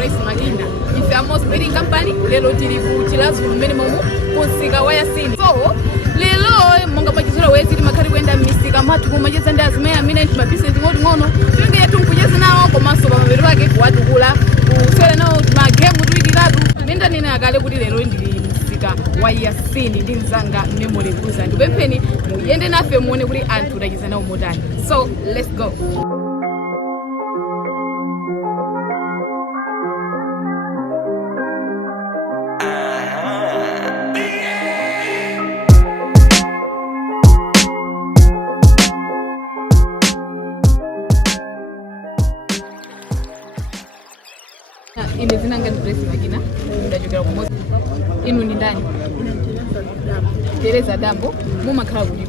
Grace Magina. If you most trading company, lelo tilivu chilazo minimum kusika waya sini. So, lelo monga pachizura wezi makari kwenda misika matu kumajeza ndazi mea mina intu mabusiness ngono. Tunge yetu mkujeza nao komanso bamabiri wake kuwatukula. Uswele nao magemu tuikiratu. Ninda nina akale kuti lelo ndili misika waya sini ndi nzanga memory kuza. Ndipempeni muyende nafe muone kuti anthu tachiza nawo motani. So, let's go. Ine zinanga Grace Magina ndajogera ku Mozi inu ni ndani Teresa Dambo mumakhala kuti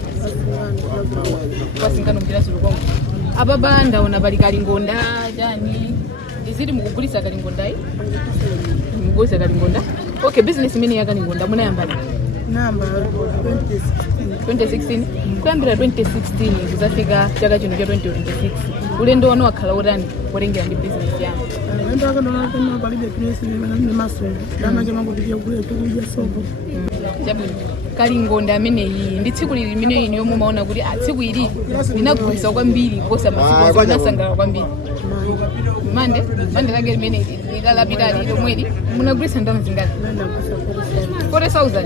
kwasingano mjira sulukongo ababa ndaona bali kalingonda jani izidi mukugulisa kalingonda yi mukugulisa kalingonda okay business mini ya kalingonda munayamba namba 2016 kuyambira 2016 kuzafika chaka chino cha 2026 ulendo wano wakhala utani kulengera ndi business yanu ndo akandona kana palibe place ni masomo dama ke mango biya kule tukuja soko jabu kalingonda amene iyi ndi tsiku lili limene ino yomwe maona kuti tsiku ili linagulisa kwambiri kosa masiku nasangala kwambiri mande lake limene likalapita lilo mweli munagulisa ndama zingati 40,000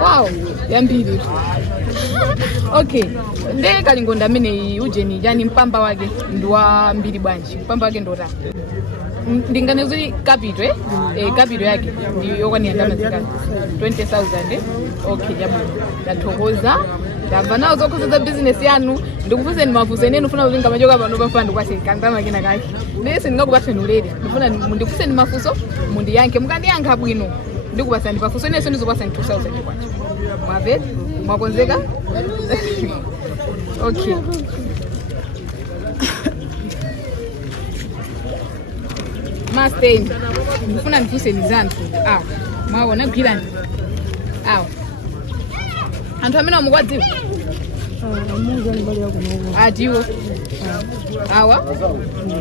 wow yambiri okay nde kalingonda amene iyi ujeni yani mpamba wake ndi wa mbiri bwanji mpamba wake ndota ndinganezuri capital capital yake ndi yokwanira ndama zingati 20,000 okay jabu ndathokoza ndamva nawo zokuza business yanu ndikufuzeni mafuso ene nufuna kuti ngamachoka pano pafanda kwasikandama kina kake ndese ndingakupatseni ulere ndifuna ndikufuzeni mafuso mundiyankhe mukandiyankha bwino ndikupasani pafuso ene ndizopasani 2,000 kwacho mwave mwakonzeka okay Masteni ndifuna ndifuseni zanthu awo mwaona gwirani awo anthu amene amukwadziwa amuza mbali yako nawo atiwo awa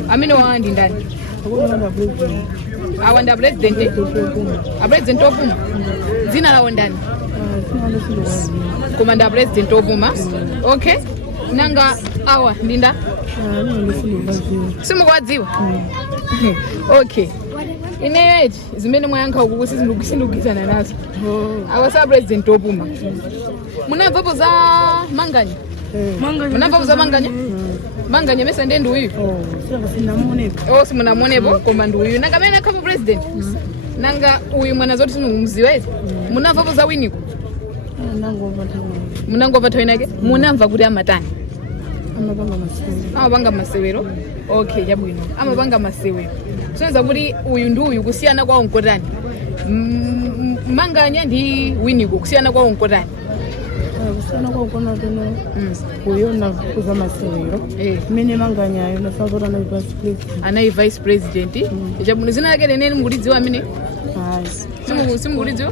amene wandi ndani akona president awa nda president a president opuma dzina lawo ndani koma nda president opuma okay nanga awa ndinda simukwadziwa okay ineyo zimene mwayankha uku sindikugwirizana nazo awa sa president opuma munamvapo za manganya munamvapo za manganya mesa ndi uyu simunamuonepo koma ndi uyu nanga amene akhapo president nanga uyu mwana zoti simukumziwezi munamvapo za winiko munangova nthawi nake munamva kuti amatani amapanga masewero okay chabwino amapanga masewero soneza kuti uyu ndi uyu kusiyana kwawo nkotani manganya ndi winiko kusiyana kwawo nkotani kusiyana kwawo kona tono uyo na kuza masewero mene manganya ayo na favora na vice president anayi vice president chabwino zina lake leneni mukulidziwa amene simukulidziwa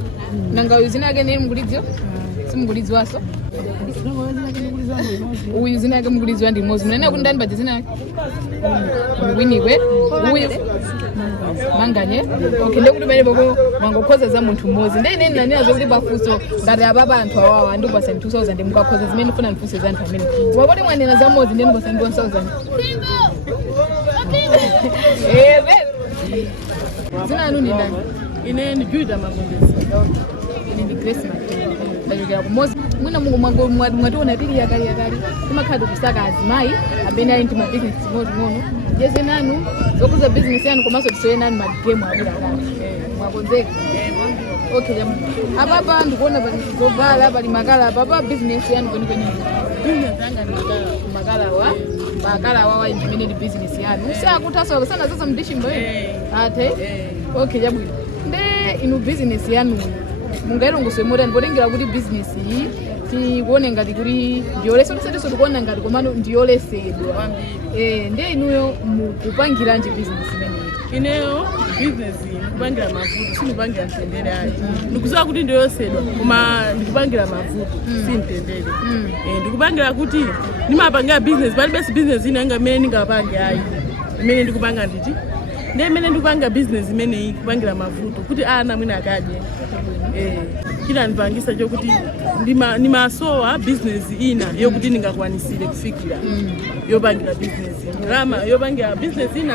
nanga uyu zina lake leneni mukulidziwa simukulidziwaso uyu zina yake mukulidziwa ndi mozi munene kuti ndani bati zina yake winikwe uyu manganye okay ndekuti pale boko mangokhoza za munthu mmozi ndene nani kuti pafuso ngati apapa anthu awawa ndikupasani 2,000 mukakhoza zimene ndifuna ndifuse za anthu amene wapoti mwanena za mozi ndeni ndikupasani 1,000 zina anu ni ndani ine ni Juda Magondesi ine ndi Grace Magina ndajogera ku Mozi mwina mungu mwationa tili yakali timakhadi kusaka azimayi amene ali ndi mabusiness ng'ono jeze nanu zokuza business yanu komanso tisoye nanu magemu akuluakulu mwakonzeka okay jamu apapa ndikuona pali zovala pali makala apapa business yanu kwenikweni makala wa imene ndi business yanu sakuthaso sana sasa mdishimbo ate okay jamu nde inu business yanu mungailongoswe mota ndipotengera kuti business iyi tikuone ngati kuti ndiyolesedwa tiseteso tikuona ngati komano ndiyolesedwa nde inuyo mukupangiranji business imeneyi ineyo business kupangira mavuto sindikupangira mtendere ayi ndikuziwa kuti ndiyolesedwa koma ndikupangira mavuto si mtendere ndikupangira kuti ndimapangira business palibe business ine anga imene ndingapange ayi imene ndikupanga nditi ndimene ndikupanga business imeneyi kupangira mavuto kuti ana mwina akadye chinandipangisa chokuti ndimasowa business ina yokuti ndingakwanisire kufikira yopangira business ndirama yopangira business ina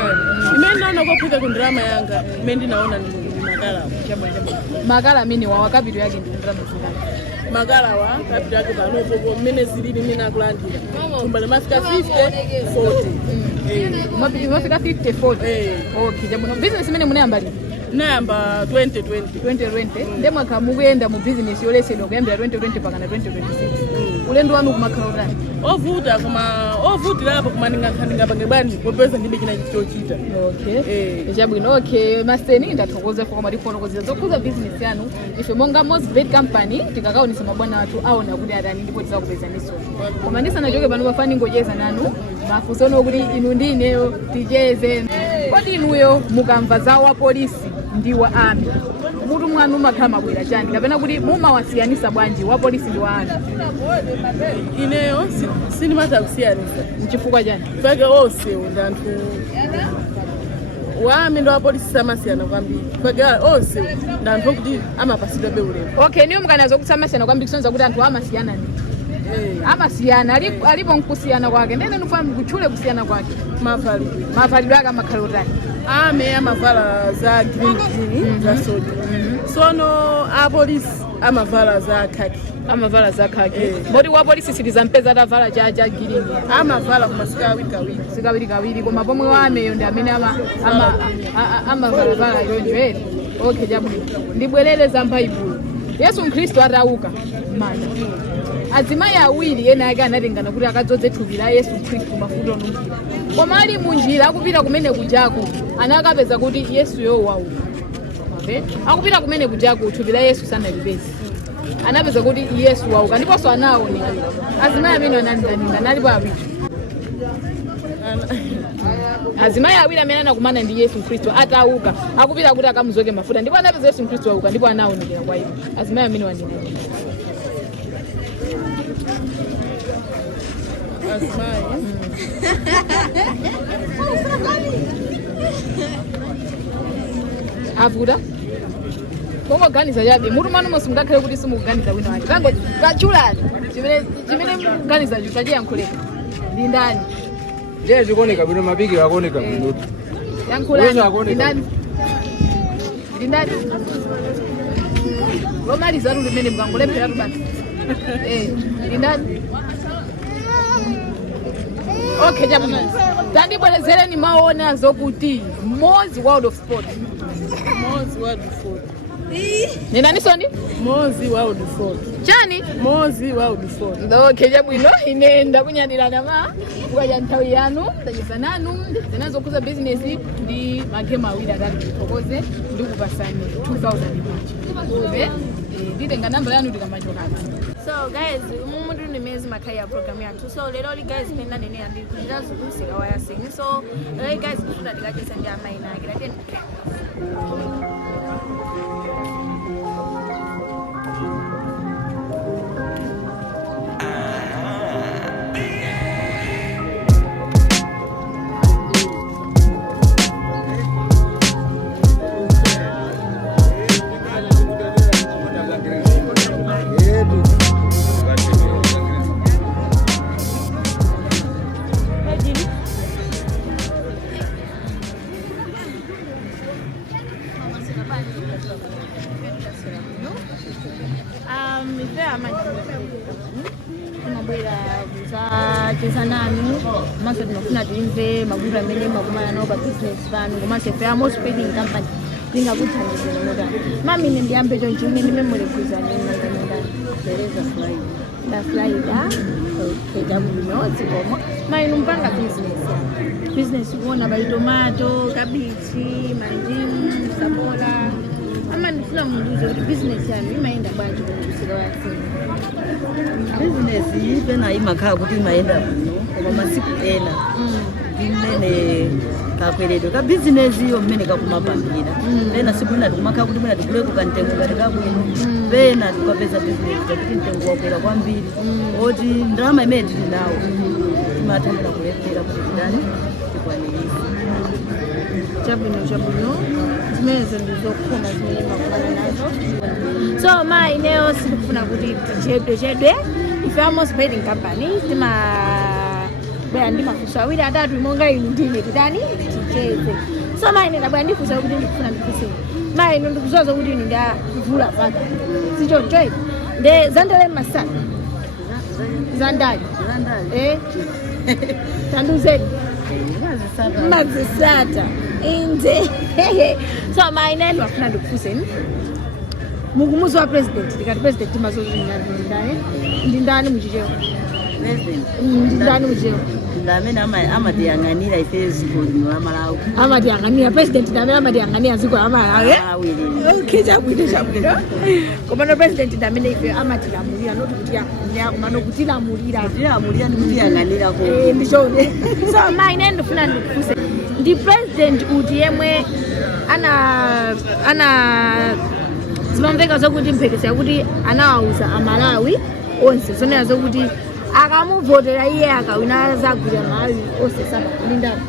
imene ndaona kophika ku ndirama yanga imene ndinaona ndi makala amene wawa kapito yake ndi ndirama zingati makalawa kapito yake panopopo mmene zilili mmene akulandira thumba limafika 50-40 mafika 50-40 okay chabwino business imene munayamba lini nayamba 2020 ndemwakha mukuyenda mu business yolesedwa kuyambira 2020 pakana 2026 ulendo wanu kumakhala utani ovuta koma ovutirapo koma ndingapange bwanji popeza ndibe china chochita okay chabwino okay masteni ndathokoza kwa matifotokozera zokhuza business yanu ife monga Mosbet company tikakaonesa mabwana athu aona kuti atani ndipo tizakupezaniso koma ndisanachoke pano pafani ngocheza nanu mafusono kuti inu ndi ineyo ticheze kodi inuyo mukamva za wa polisi ndi wa army mutu mwanu makhala mabwera chani kapena kuti mumawasiyanisa bwanji wa polisi ndi wa army ineyo sindimata kusiyanisa mchifukwa chani pake onse ndanthu wa army ndi wa polisi samasiyana kwambiri pake onse ndanthu kuti amapasidwa beulemu okay niyo mukanazo kuti samasiyana kwambiri kusonza kuti anthu amasiyana ndi amasiyana alipo nkusiyana kwake ndene nufana kutchule kusiyana kwake mavalidwe ake amakhala utani ame amavala za green za soja sono apolisi amavala za khaki moti wa polisi sitizampeza atavala cha green amavala kuma sikawiri koma pomwe wa ameyo ndi amene amavala yonjeri okay chabwino ndibwerere za m'Baibulo Yesu Mkhristu atauka manda azimayi awiri ena ake anatengana kuti akadzodze thupi la Yesu Khristu mafuta onunkhira koma ali munjira akupita kumene kujako anakapeza kuti Yesu yo wauka akupita kumene kujako thupi la Yesu sanalipeze anapeza kuti Yesu wauka ndiponso anaoneka azimayi amene anandanira nalipo awiri azimayi awiri amene anakumana ndi Yesu Khristu atauka akupita kuti akamuzoke mafuta ndipo anapeza Yesu Khristu wauka ndipo anaonekera kwa iwo azimayi amene wandina avuda mukuganiza chabe mutu mwanu monse mungakhale kuti simukuganiza wina wake kango kachulani chimene mukuganiza chachiyankhuleka ndi ndani ndiye zikuoneka bwino mapiki akuoneka bwino yankhulani ndi ndani lomaliza lu limene mukangolephera tubasi ndi ndani okay chabwino tandibwerezereni maona zokuti Mozi World of Sport Nenanisoni? Mozi World Sport. Chani? Mozi World Sport. Okay chabwino ine ndakunyadira nama kukaja nthawi yanu ndacheza nanu ndinazokuza business ndi magema awiri atatu tikokoze ndikupasani 2000 nditenga namba yanu tikamachoka. So guys, umuntu ndimezi makhaya program yathu. So lero guys penda nene andi kuchita zokusika waya sing. So guys kufuna ndikachesa ndi amaina akira cheza nanu maso tunafuna tuimve magugu amene makumana nawo pa business pano komanso ife Mosbet company tingakuthandizeni motani mami ndiyambe chonchi ine ndi memory kuzani tereza slide da slide chabwino zikomo mainu mpanga business kuona bai tomato kabichi mandimu sabola ama ndifuna munduze kuti business yanu imayenda bwanji kutusika wasini business ipena imakhala kuti imayenda bwino koma masiku ena imene kakweredwe ka business iyo mmene kakumapambira pena siku ina tikumakhala kuti mwina tikuleko kantengo ngati kabwino pena tikapeza business kuti mtengo wakwera kwambiri oti ndalama imene tili nawo timathandira kulephera kuti tidani tikwanirisa Chabwino zimenezo ndizokhona zimene makumana nazo. So ma ineyo sikufuna kuti tichedwe ife almost betting company bwana ndimafusa awiri atatu imonga inu ndine kitani ticheze. So ma ine ndabwana ndifusa kuti ndikufuna ndikuse ma ino ndikuzoza kuti inu ndavula paka sicho joy nde zandale masana zandali tanduzeni mazisata inde. So ma ine ndibafuna ndikufuseni mukumuzi wa president ndikati president mazozi ndindani muchichewa ndindani muchichewa ndamene amatiyang'anira ife ziko lino la Malawi amatiyang'anira president ndamene amatiyang'anira ziko la Malawi. Okay, chabwino komano president ndamene ife amatilamulira notikutiyakumano kutilamulira ndikutiyang'anira ko ndichone. So ma ine ndifuna ndikufuse ndi president uti yemwe ana zimamveka zokuti mphekesi yakuti anawauza amalawi onse zonena zokuti akamuvotera iye akawina zagwira Malawi onse saba lindani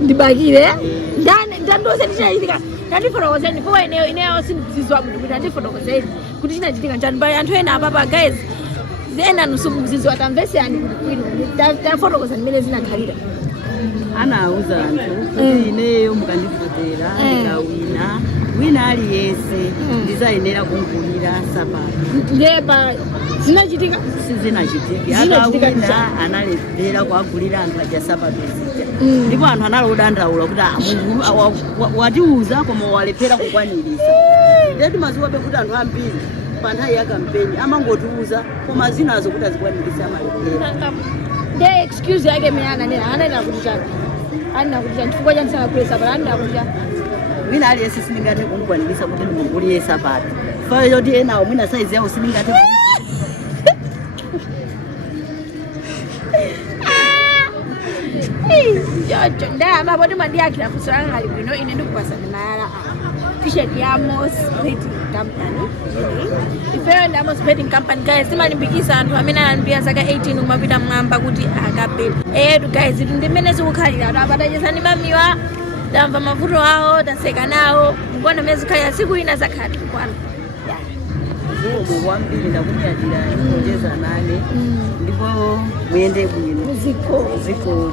ndibakire ndandose ndichinachitika ndandifotokozeni po ineyo sindikuzizwa bwino kuti andifotokozeni kuti chinachitika njani pali anthu ena apapa guys ena nusimukuzizwa tamvese ani kuti kwino tafotokozani mmene zinakhalira. Anauza anthu kuti ineyo mukandivotera ndikawina wina aliyense ndizayenera kungulira sapato. Ndepa zinachitika sizinachitika akawina analembera kuagulira anthu aja sapato zija ndipo anthu analodandaula kuti watiuza koma walephera kukwanirisa. Ndeti maziwabe kuti anthu ambiri pa nthawi ya kampeni amangotiuza koma zinazo kuti azikwanirisa amalephera. The excuse yake meana anaenda kuchana ana kuchana chifukwa cha msana kule sababu ana kuchana wina aliyesi siningate kumukwanirisa kuti ndimuguliye sapato fa yoti ena mwina size yao siningate Jojo nda mabodi mandiakira kusanga ali bwino ine ndikupasa mayala t-shirt ya Amos Betting Company. Ife ndi Amos Betting Company guys simalimbikisa anthu amene anambia zaka 18 kumapita mwamba kuti akapeta. Tu guys ndimene zikukhalira anthu abatachezani mamiwa tamva mavuto awo taseka nawo mbona mezikhalira siku ina zakhati kwana. Zomwe wambiri ndakunyadira njeza nane ndipo muyende bwino ziko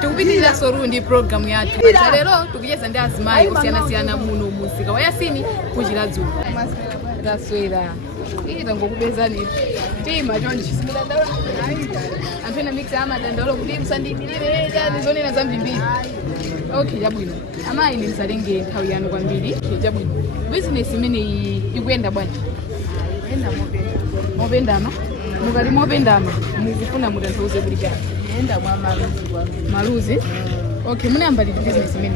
tikupitirira sorundi program yathu lero tikucheza ndi azimayi osiyanasiyana muno muzika wa Yasini kuchira dzulo taswera ita ngokubezani tima chonchi simudandaula anthu ena mix amadandaula kuti musandiyimirire zonena zambimbiri. Okay, chabwino amayi ni msalenge nthawi yanu kwambiri chabwino business imene ikuyenda bwanji mopendama mukali mopendama mukufuna mutanthauze kuti chani enda mwa maluzi. Okay, munayamba liti business imene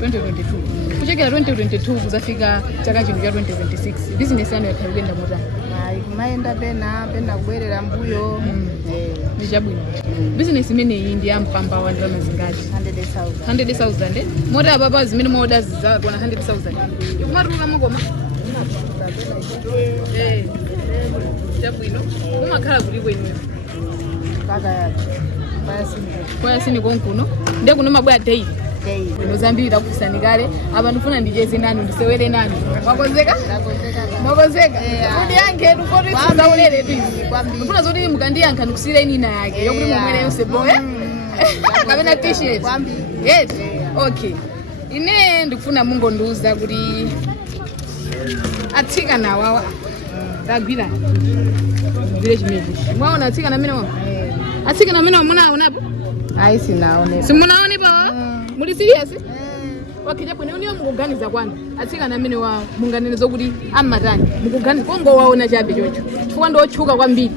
2022 kuchokera 2022 kuzafika chaka chino cha 2026 business yanu yakhala ikuyenda motani? kumayenda pena kubwerera mbuyo. Ndi chabwino business imene iyi ndi yampamba wa ndalama zingati? 100,000 mota apapa zimene moda zizakwana 100,000 ikumatuluka mokoma chabwino umakhala kuti kwenuyo kwa Yasini konkuno ndiye kuno mabwera daily zambiri takufusani kale apa ndifuna ndicheze nanu ndisewere nanu mwakonzeka? Mwakonzeka? Kuti yankhe tukoti zaulere tu ndifuna zoti mukandiyankha ndikusire inina yake yokuti mumwere yonse boye kapena t-shirt. Yes. Okay, ine ndikufuna mungondiuza kuti atsikana awawa tagwira vile chimene mwaona atsikana amene wawo atsikana amene munaonapo? Ayi sinaone. Simunaonepo? Muli serious? Okay, japo niyo mukuganiza kwanu atsikana amene wawo munganene kuti amatani mukuganiza kongo waona chabe chocho chifukwa ndi otchuka kwambiri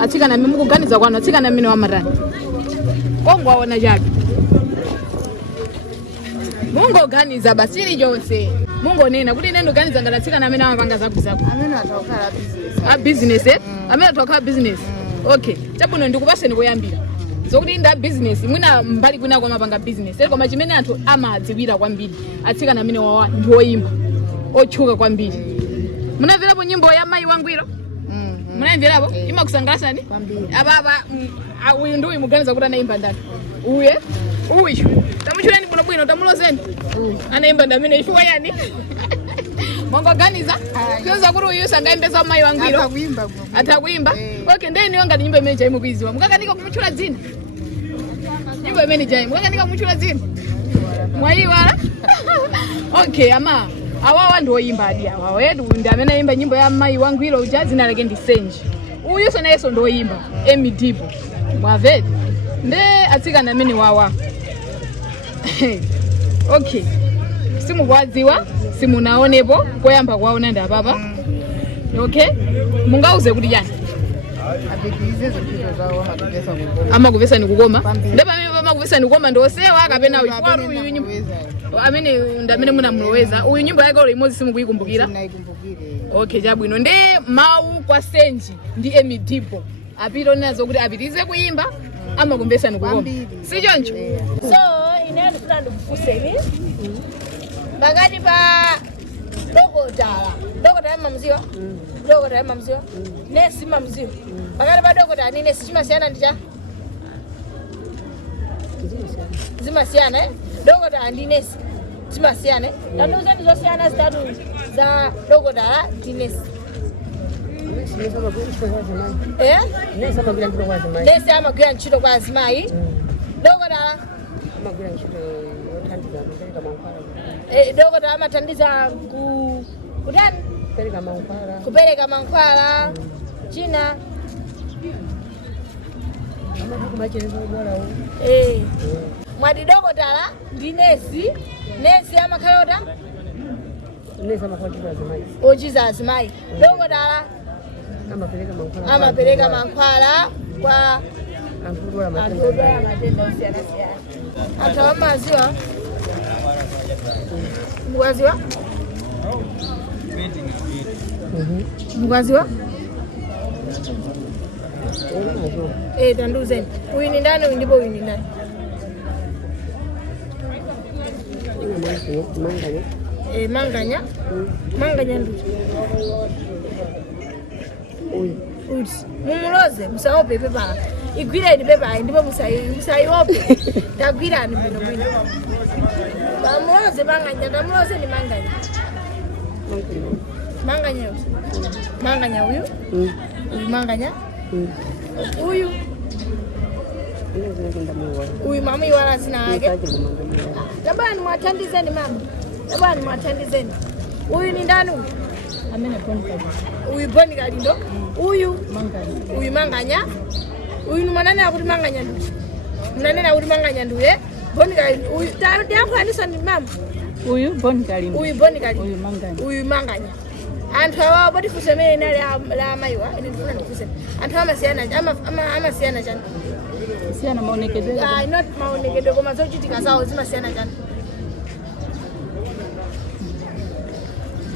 atsikana amene mukuganiza kwanu atsikana amene wamatani kongo waona chabe mungoganiza basi ili chonse mungonena kuti ine ndoganiza ngati atsikana amene amapanga zakuzako Amene atokhala business. Business amene atokhala business. Okay, chabwino ndikupaseni koyambira zokuti nda business mwina mbali kwina kwa mapanga business koma chimene anthu amadziwira kwambiri atsikana amene wawa ndi oyimba otchuka kwambiri. Munamverapo nyimbo ya mayi wangwiro? Munamverapo? Imakusangalasani? Apa uyu ndi uyu muganiza kuti anayimba ndani? uye uyu tamuchuleni bwino tamulozeni anaimba ndamene ifuwa yani mongoganiza kuyonza kuti uyu sangayimbesa mayi wangwiro atakuimba okay ndeni yonga nyimbo imene chaimukuiziwa mukakanika kumuchula dzina nyimbo imene chai mukakanika kumuchula dzina mwayiwala okay ama awawa ndoyimba adi awawa yedu ndi amene ayimba nyimbo ya mayi wangwiro uja dzina lake ndi Senji uyu sona yeso ndoyimba Emidipo mwavedi nde atsikana amene wawa okay simukwadziwa simunaonepo koyamba kwaona ndi apapa okay mungauze kuti yani amakuvesa ni kukoma nde pamene pamakuvesa ni kukoma ndosewa kapena uyu nyimbo amene ndamene munamuloweza uyu nyimbo yake olo imodzi simukuyikumbukira okay chabwino nde mawu kwa Senji ndi Emidipo apita onazo kuti apitize kuyimba amakumbesa ni kukoma si choncho so ine ndifuna ndikufuseni pakati pa dokotala mamziwa dokotala mamziwa nesi mamziwa pakati pa dokotala ni nesi chimasiyana ndicha zimasiyana dokotala ndi nesi chimasiyana tandiuzeni zosiyana zitatu za dokotala ndi nesi nesi amagwira ntchito kwa azimayi dokotala dokotala amathandiza kutani kupereka mankhwala china mwati dokotala ndi nesi amakhalota ochiza azimayi dokotala amapereka mankhwala kwa anthu odwala matenda osiyanasiyana anthu amaziwa mukwaziwa tandiuzeni uyu ni ndani uyu ndipo uyu ni ndani manganya nduti uti mumuloze musaope pepala igwireni pepala ndipo musaiope tagwirani bwinobwino tamuloze tamuloze ni manganya uyu manganya uyu mama iwala zina lake labani mwathandizeni mama labani mwathandizeni uyu ni ndani uyu Boni Kalindo uyu manganya uyu ni mwanane akuti manganya nduti mnanena akuti manganya nduye Boni Kalindo uyu takuhanisa ni mama uyu Boni Kalindo uyu manganya anthu awa poti fusemene nali la mayiwa ine ndifuna ndifuse anthu amasiyana chani siyana maonekedwe not maonekedwe koma zochitika zawo zimasiyana chani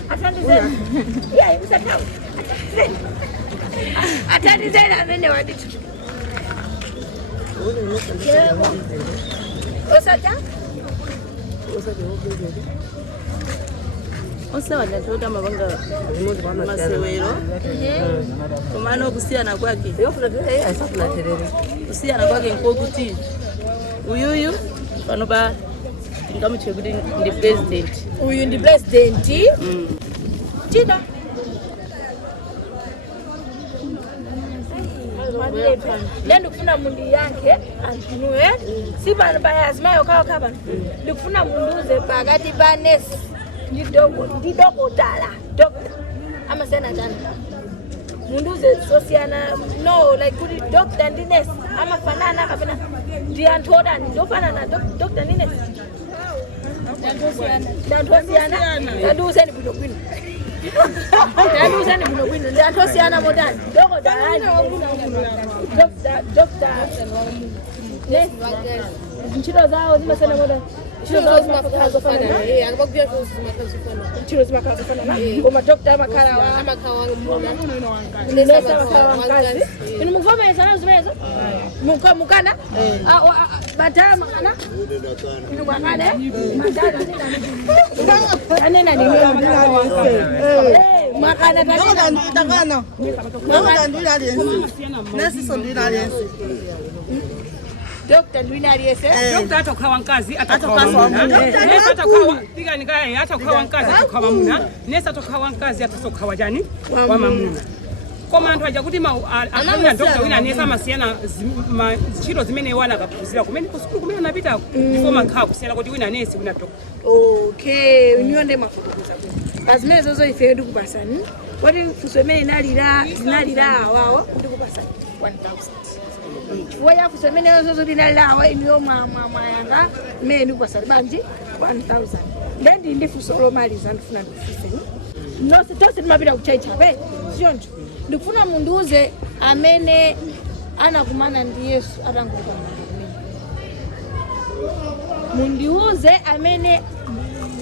athandizeni musatawu athandizeni amene waditu osacha osawanatota mabanga masewero komano okusiyana kwake kusiyana kwake nkokuti uyuyu panopa ngamuchire kuti ndi president uyu ndi president china ndikufuna mundu yankhe antunuwe sipano payazimayo kawakha pano ndikufuna munduze pakati pa nesi ndi dokotala amasiyana chani munduze zosiyana no like kuti doctor ndi nesi amafanana kapena ndi anthu otani ndofanana doctor ndi nesi anthu osiyana tandiuzeni bwinobwino ndi anthu osiyana motani dokotala nesi ntchito zawo zimasiyana motani ntchito zimakhala zofanana koma dokta amakhala wamkazi inu mukuvomesa nazo zimenezo mukana batala makana inu mwakane tanena mwakana Dr. Ndwina aliyese. Dr. atokhawa mkazi atokhawa muna. Nesa atokhawa piga nikaye atokhawa mkazi atokhawa muna. Nesa atokhawa mkazi atokhawa jani wa mamuna. Koma anthu aja kuti akhanya Dr. wina nesa masiyana ntchito zimene wala akaphunzira kumene kusukulu kumene anapita ndipo makhala kusiyana kuti wina nesi wina Dr. Okay, unyonde mafotokoza kuti. Pazimene zozo ife ndikupasani. Wati fuso imene inalira awawo ndikupasani 1000. Woya fuso imene zozo inalira awawo iniyo mwayanga imene ndikupasani banji 1000. Ndendi ndi fuso lomaliza ndifuna ndikufuseni. Nonse tonse timapita kuchaicha pe. Sionto. Ndikufuna munduze amene anakumana ndi Yesu atangoka kumene. Mundiuze amene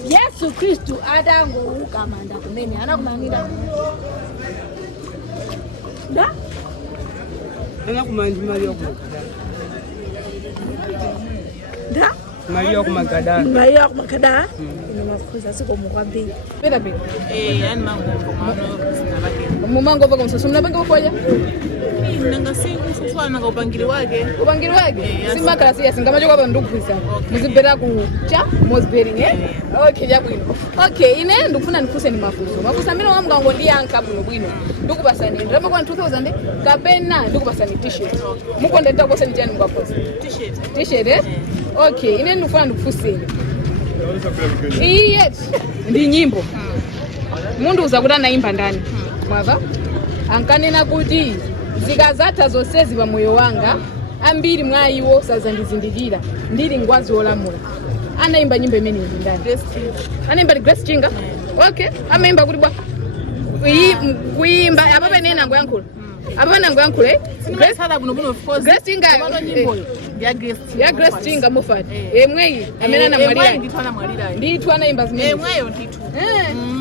Yesu Kristu atangouka manda kumene anakumanira. Da? Anakumandi Maria kumakadara. Da? Maria kumakadara. Maria kumakadara. Mafuza siko mukwambiri. Pera pera. Yani mango mano sinabake. Mumango paka msoso mnapanga kufoja? Nanga sikufuana kwa upangiri wake. Upangiri wake? Simba klasi ya singama choka ndukufisa. Muzibera ku cha mozbering Okay jabwino. Okay ine ndikufuna ndifuse ni mafuso. Mafuso amene wamgango ndi yanka bwino bwino. Ndikupasani ndama kwa 2000 kapena ndikupasani t-shirt. Mukonde ndakose njani mukapose? T-shirt. T-shirt Okay ine ndikufuna ndikufuse. Yes. Ndi nyimbo. Mundu uzakuta naimba ndani. Mwava? Ankanena kuti zikazatha zonse ziba moyo wanga ambiri mwayiwo sazandizindikira ndili ngwazi olamula. Anaimba nyimbo imene ndi ndani? Anaimba Grace Chinga? Okay. Amaimba kuti bwa kuimba apa pene nango yankhula. Apa nango yankhule. Grace sala buno of course. Grace Chinga nyimbo ya Grace. Ya Grace Chinga mufati. Emweyi amene anamwalira. Nditwana mwalira. Ndithu anaimba zimene. Emweyo ndithu.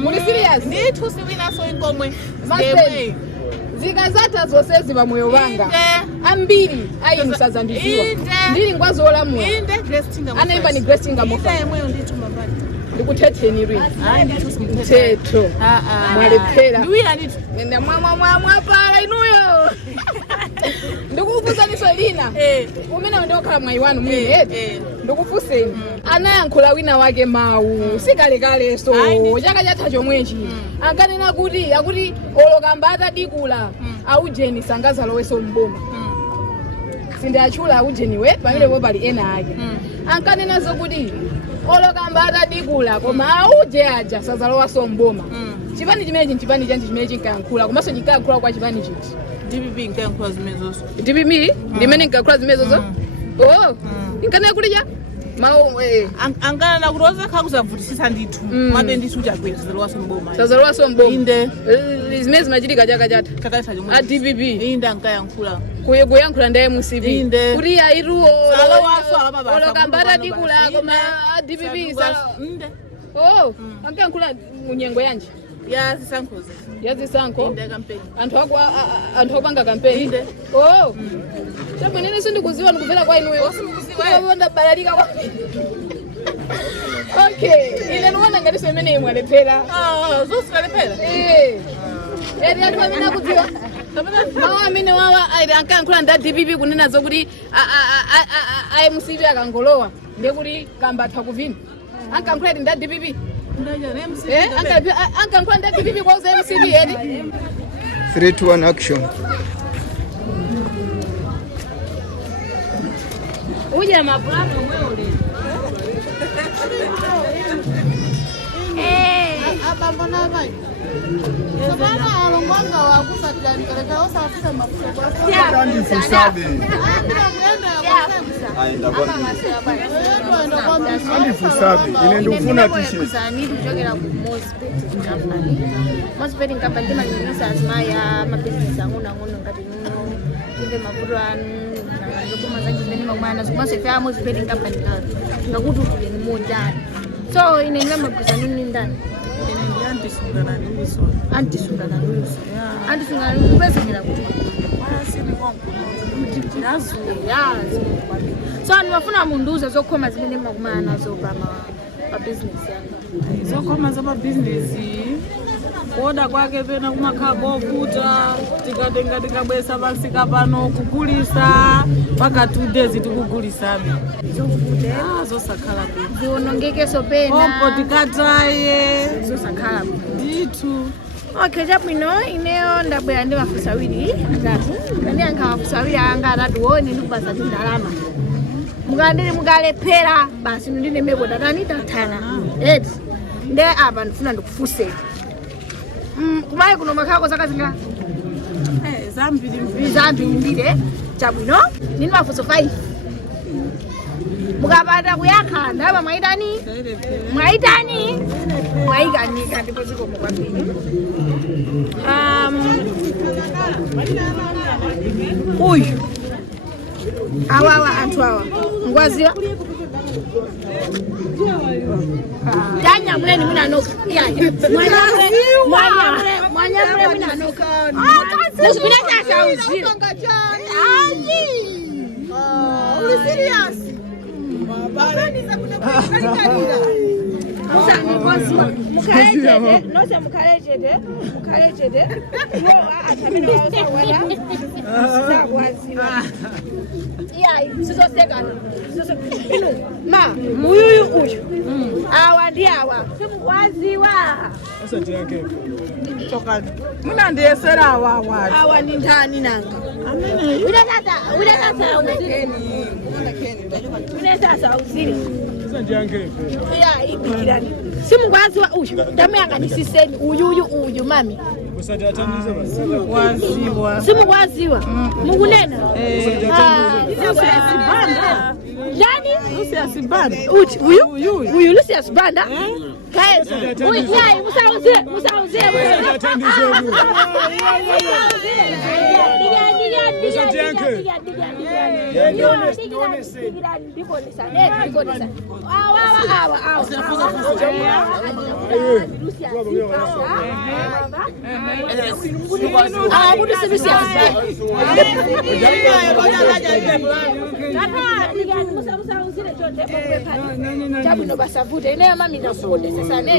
Muli serious? Ndithu siwina so inkomwe. Maseni. Zikazatha zonse ziba moyo wanga. Ambiri ayimusazandiziwa. Ndili ngwazi olamula. Inde Grace Chinga. Anaimba ni Grace Chinga mufati. Emweyo ndithu mabali. Ndikuthetheni lwi. Hayi ndithu simthetho. Thetho. Mwalephera. Ndiwira ndithu. Nenda mwapala inuyo. Ndikufusaniso lina. Umene ndokhala mwayi wanu mwini eti. Ndikufuseni. Anayankhula wina wake mawu. Sikalekale so. Chaka chatha chomwechi. Ankanena kuti akuti olokamba atadikula aujeni sangazaloweso mboma. Sindachula aujeniwe pamene pali ena ake. Ankanena zokuti olokamba atadikula koma auje aja sazalowaso mboma. Chipani chimenechi nchipani chanji chimenechi nkayankhula komanso chinkayankhula kwa chipani chiti. DPP nkayankhula zimenezoso. DPP ndimene nkayankhula zimenezoso? Oh, inkanena kulija? Mawu angana na kuroza kakuzavutisisa ndithu. Mabe ndithu chakwera zalowaso mboma. Sazalowaso mboma. Inde. Zimene zimachitika chaka chatha. Kakatha chomwe. A DPP. Inde nkayankhula. Kuyankhula ndaye MCP. Inde. Kuti airuwo. Salowaso ababa. Olokamba atadikula koma a DPP Inde. Oh, ankayankhula munyengo yanji? Ya zisankhozi. Ya zisankho? Inde kampeni. Anthu opanga kampeni? Inde. Oh. Chapo nene sindikuziwa ndikuvela kwa inuyo. Osimukuziwa. Ndabalalika kwa. Okay, ine nuona ngati semene imwe alephera. Zosi kalephera? Eri anthu amene akudziwa. Mawu amene wawa ankayankhula nda DPP kunena zokuti MCP akangolowa ndekuti kambatha kuvina. Ankayankhula nda DPP. Ankayankhula nda DPP kwa uza MCP eri. 3 to 1 action. Uja mapulano mweule. Abambo nabai. Sabana alongwanga wakusatira nikaleka osafisa mafuta kwa sababu. Kandi fusabe. Kandi fusabe. Ine ndikufuna t-shirt. Kusani kuchokera ku Mosbedding Company ndimanyumisa azimaya mabusiness ang'ono ngati nuno. Inde mavuto anu. Ndokoma zanji zimene makumana zikumasefa Mosbedding Company ngakuti uli ni moja. So ine ndimagusana nini ndani? Antisungana ndiso. Antisungana ndiso. Antisungana ndipezekera kuti. Asini konko. Nazo yazi. So ndibafuna munduze zokhoma zimene makumana nazo pa business yanga. Zokhoma za business. kuoda kwake pena kumakhala kovuta tikatenga tikabwesa pansika pano kugulisa mpaka 2 days tikugulisabe zosakhala bwino ziwonongekeso pena pompo tikataye zosakhala bwino ndithu. Okay, chabwino ineyo ndabwera ndi mafunso awiri atatu kandiyankha mafunso awiri anga atatu woni ndikupasa ndalama mukandili mukalephera basi ndine meko tatani tathana eti nde apa ndifuna ndikufunseni kumayi kuno makhako zakazinga zambiri chabwino ndini mafunso 5 mukapata kuyankha ndalama mwayikanika ndipo zikomo kwambiri. Uyu awawa anthu awa ngwaziwa tanyamuleni munanoka mwanyamule munanoka muzipita chasauzira mukhalechete ngoba athamene wawosawala sizakwaziwa iyayi sizosekana ino ma muyuyu uyu awa ndi awa simukwaziwa munandiyesera awawa awa ndi nthani nanga unesasauzire ibikirani simukwaziwa uyu ndamuyang'anisiseni uyu mami simukwaziwa mukunena yani uti uyu Lucius Banda yayi musauzie chabwino basavute ineyo mami ndakufundisisane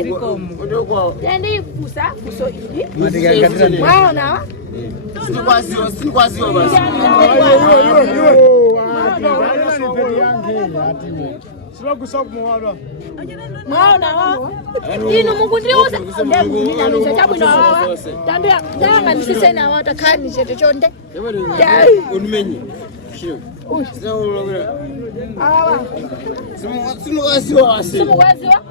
tendiyifusa fuso ili mwaonawa Sinikwaziwa basi. mwaonawa inu mukundiuza ndekuminamiza chabwino awawa tayang'anisiseni awa takhani chete chonde awawa Sinikwaziwa.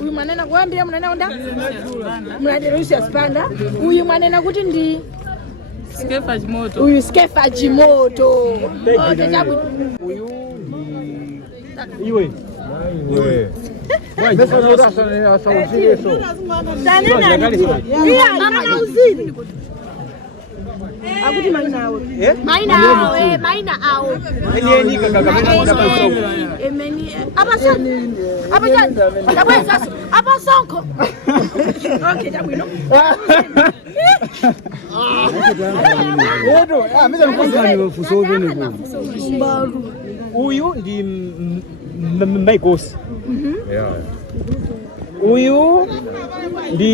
uyu mwanena kuambira munana onda mlandira Lucius Banda uyu mwanena kuti ndi uyu Skefa Jimoto chabu uyu iwe akuti maina awo Eni emeni abajani kabwezaso abasonko okay chabwino uyu ndi Maikosi uyu ndi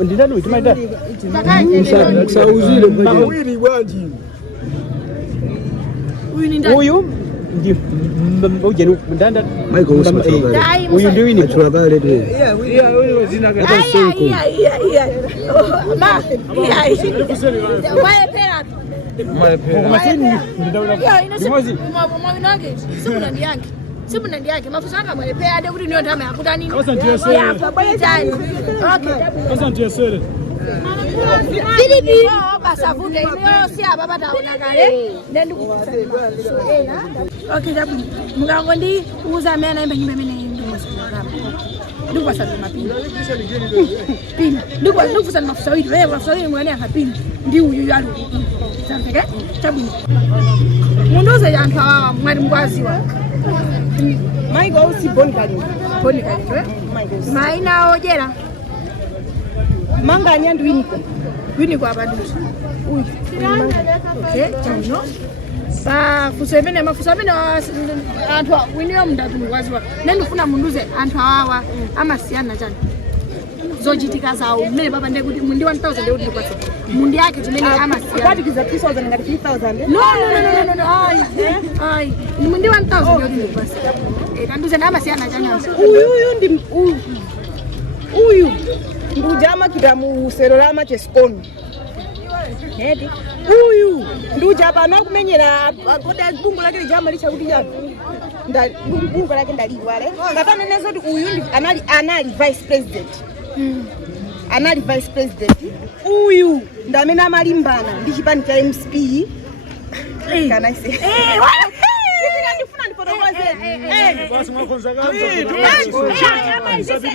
ndinani uitimaita Msauzile mawili bwanji. uyu ndi ujenu ndanda Maikosi uyu ndi wini tulakale tu. Simunandi yake mafusanga mwelepea ade kuti niyo ntama yakuta nini Filipi basavunde ino si ababa taona kale ndendi kukusana okay jabu mugango ndi uza mena imba nyimba mene ndikupasa mapini pini ndikufusa mafusa wili wewe mafusa wili mwana akapini ndi uyu yali samteke chabwino munduze anthu awawa mwali mkwaziwa maiko ausi boni kalinga maina ojera manganya ndi winiko apadusa uyu okay chabwino mafusa amene anthu winiyo mndatu mkwaziwa nendifuna munduze anthu awawa amasiyana chani zochitika zawo mmene papa ndiye kuti mundi 1000 ndikuti ndikwatsa mundi yake chimene amasiyana apatikiza 3000 ngati 3000 no ai mundi 1000 ndikuti ndikwatsa kanduze amasiyana chani uyu ndujama kitamu serorama cheskonu Nedi. Uyu nduja pano kumenyera agoda bungu lake lijama licha kuti yapo. Bungu lake ndaliwale. Ngapana nezo kuti uyu ndi anali vice president. Anali vice president. Uyu ndamene amalimbana ndi chipani cha MSP. Kana ise. Kiti ndifuna ndifotokoze. Basi mwakonza gaza. Amalizise.